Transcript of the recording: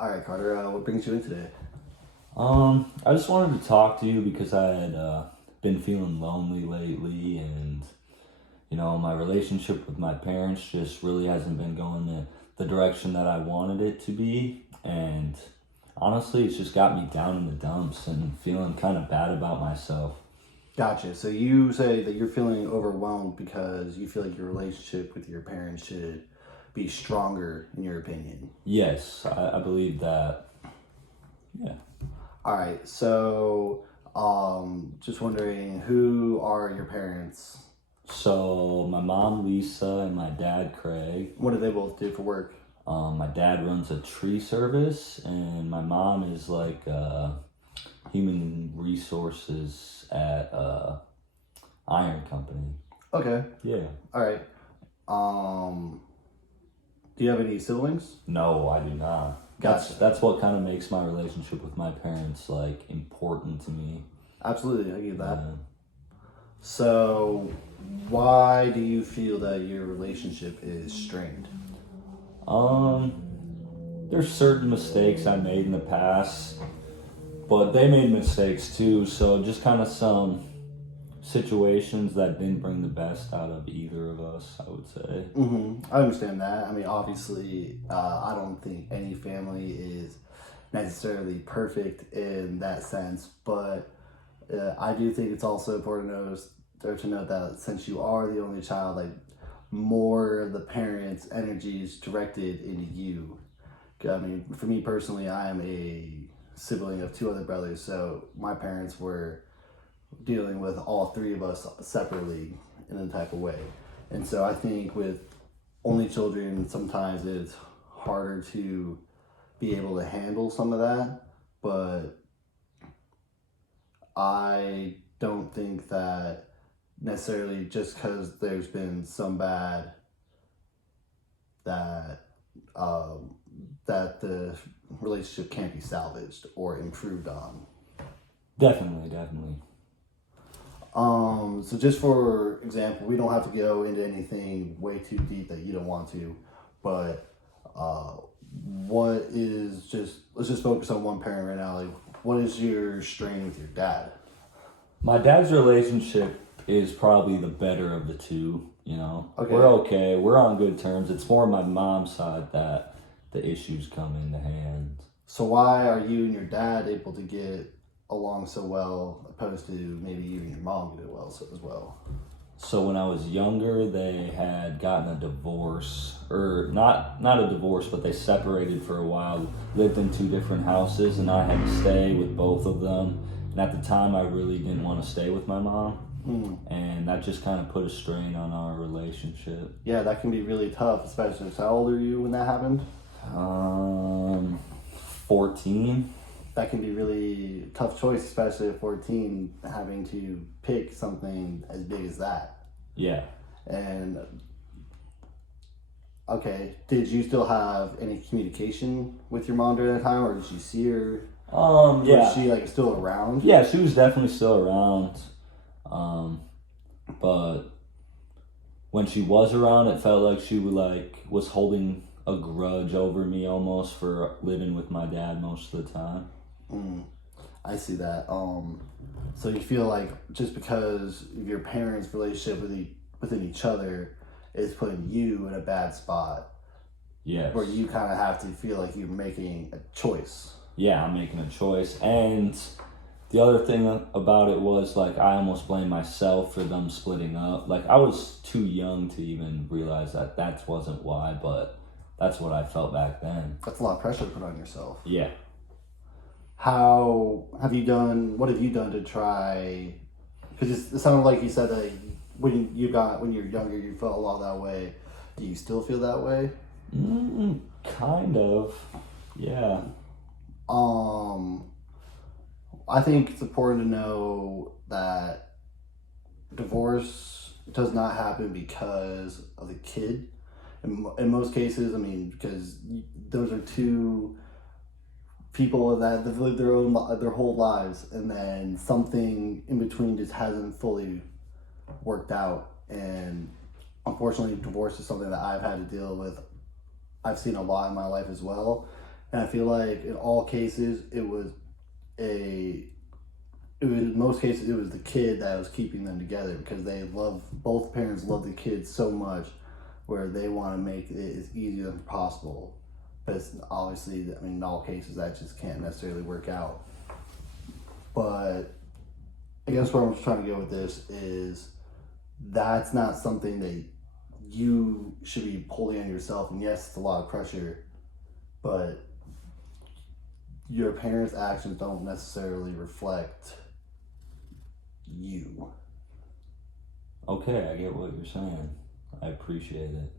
All right, Carter, what brings you in today? I just wanted to talk to you because I had been feeling lonely lately, and my relationship with my parents just really hasn't been going the direction that I wanted it to be, and honestly, it's just got me down in the dumps and feeling kind of bad about myself. Gotcha. So you say that you're feeling overwhelmed because you feel like your relationship with your parents should be stronger, in your opinion. Yes, I believe that. Yeah. All right. So, just wondering, who are your parents? So my mom Lisa and my dad Craig. What do they both do for work? My dad runs a tree service, and my mom is like human resources at iron company. Okay. Yeah. All right. Do you have any siblings? No, I do not. Gotcha. That's what kind of makes my relationship with my parents like important to me. Absolutely, I get that. Yeah. So, why do you feel that your relationship is strained? Um, there's certain mistakes I made in the past, but they made mistakes too. So just kind of some situations that didn't bring the best out of either of us, I would say. I understand that. I mean, obviously, I don't think any family is necessarily perfect in that sense, but I do think it's also important to note that since you are the only child, like more of the parents' energy is directed into you. I mean, for me personally, I am a sibling of two other brothers, so my parents were dealing with all three of us separately in a type of way. And so I think with only children, sometimes it's harder to be able to handle some of that. But I don't think that necessarily just because there's been some bad that that the relationship can't be salvaged or improved on. Definitely. So just for example, we don't have to go into anything way too deep that you don't want to, but what is let's just focus on one parent right now. Like, what is your strain with your dad? My dad's relationship is probably the better of the two, Okay. We're okay. We're on good terms. It's more my mom's side that the issues come into hand. So why are you and your dad able to get along so well, opposed to maybe you and your mom get it well as well? So when I was younger, they had gotten a divorce, or not a divorce, but they separated for a while, lived in two different houses, and I had to stay with both of them. And at the time, I really didn't want to stay with my mom, and that just kind of put a strain on our relationship. Yeah, that can be really tough, especially. How old are you when that happened? 14. That can be really tough choice, especially at 14, having to pick something as big as that. Yeah. And okay, did you still have any communication with your mom during that time, or did you see her? Yeah. Was she like still around? Yeah, she was definitely still around. But when she was around, it felt like she was holding a grudge over me almost for living with my dad most of the time. I see that. So you feel like just because of your parents' relationship within each other is putting you in a bad spot. Yes. Where you kind of have to feel like you're making a choice. Yeah, I'm making a choice. And the other thing about it was, I almost blame myself for them splitting up. I was too young to even realize that wasn't why, but that's what I felt back then. That's a lot of pressure to put on yourself. Yeah. What have you done to try, because it sounded like you said that when you were younger, you felt a lot that way. Do you still feel that way? Kind of. Yeah. I think it's important to know that divorce does not happen because of the kid. In most cases, I mean, because those are two people that have lived their whole lives, and then something in between just hasn't fully worked out. And unfortunately, divorce is something that I've had to deal with. I've seen a lot in my life as well, And I feel like in all cases, in most cases, it was the kid that was keeping them together because both parents love the kid so much where they want to make it as easy as possible. But obviously, I mean, in all cases, that just can't necessarily work out. But I guess where I'm trying to go with this is that's not something that you should be pulling on yourself. And yes, it's a lot of pressure, but your parents' actions don't necessarily reflect you. Okay, I get what you're saying. I appreciate it.